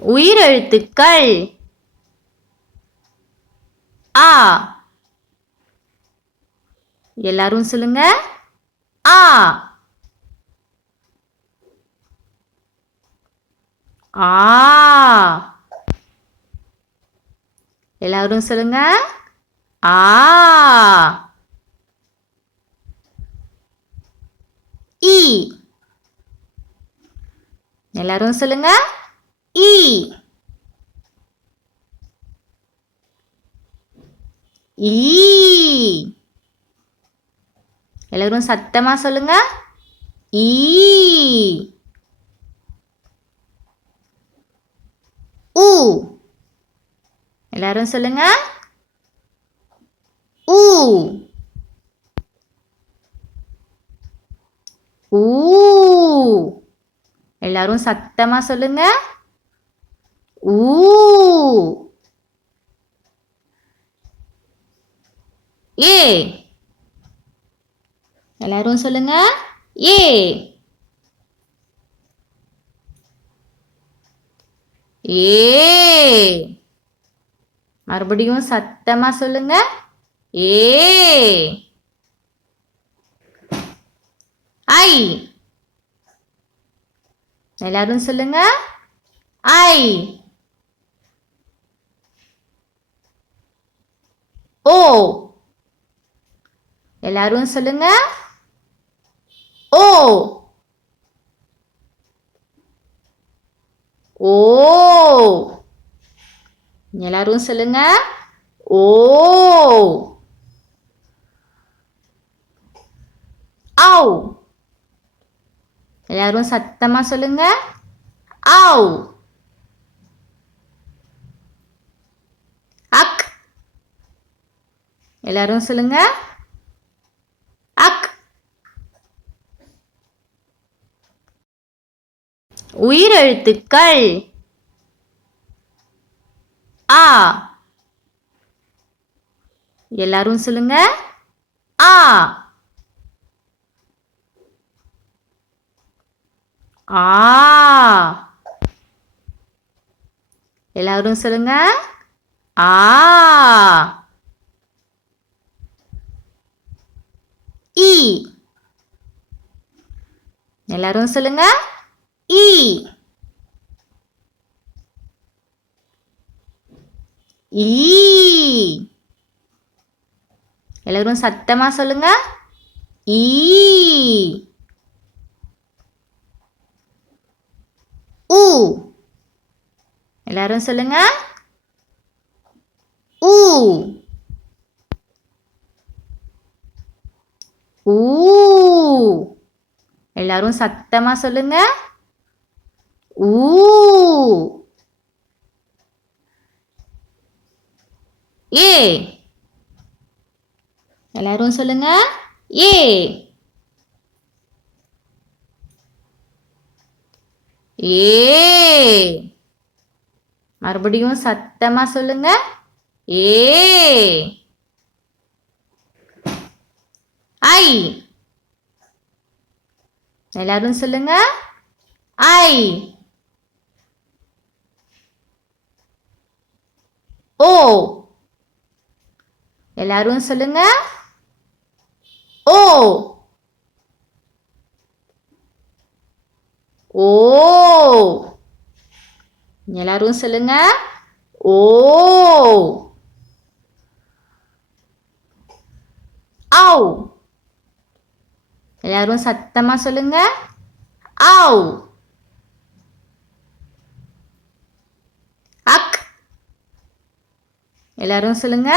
உயிரெழுத்துக்கள் ஆ. எல்லாரும் சொல்லுங்க. ஆ. ஆ. எல்லாரும் சொல்லுங்க. ஆ. ஈ. எல்லாரும் சொல்லுங்க. ஈ. ஈ. எல்லாரும் சத்தமா சொல்லுங்க. ஈ. ஊ. எல்லாரும் சொல்லுங்க. ஊ. ஊ. எல்லாரும் சத்தமா சொல்லுங்க. ஊ. ஏ. எல்லாரும் சொல்லுங்க. ஏ. ஏ. மறுபடியும் சத்தமா சொல்லுங்க. ஏ. ஐ. எல்லாரும் சொல்லுங்க. ஐ. ஓ. எல்லாரும் சொல்லுங்க. ஓ. ஓ. எல்லாரும் சொல்லுங்க. ஓ. ஆவ். எல்லாரும் சத்தமா சொல்லுங்க. ஆவ். அக். எல்லாரும் சொல்லுங்க. அக். உயிரெழுத்துக்கள் ஆ. எல்லாரும் சொல்லுங்க. ஆ. ஆ. எல்லாரும் சொல்லுங்க. ஆ. ஈ. எல்லாரும் சொல்லுங்க. ஈ. ஈ. எல்லாரும் சத்தமா சொல்லுங்க. ஈ. ஊ. எல்லாரும் சொல்லுங்க. ஊ. ஊ. எல்லாரும் சத்தமா சொல்லுங்க. ஊ. ஏ. எல்லாரும் சொல்லுங்க. ஏ. ஏ. மறுபடியும் சத்தமா சொல்லுங்க. ஏ. ஐ. எல்லாரும் சொல்லுங்க. ஐ. ஓ. எல்லாரும் சொல்லுங்க. ஓ. ஓ. எல்லாரும் சொல்லுங்க. ஓ. ஆவ். எல்லாரும் சத்தமா சொல்லுங்க. ஆவ். அக். எல்லாரும் சொல்லுங்க.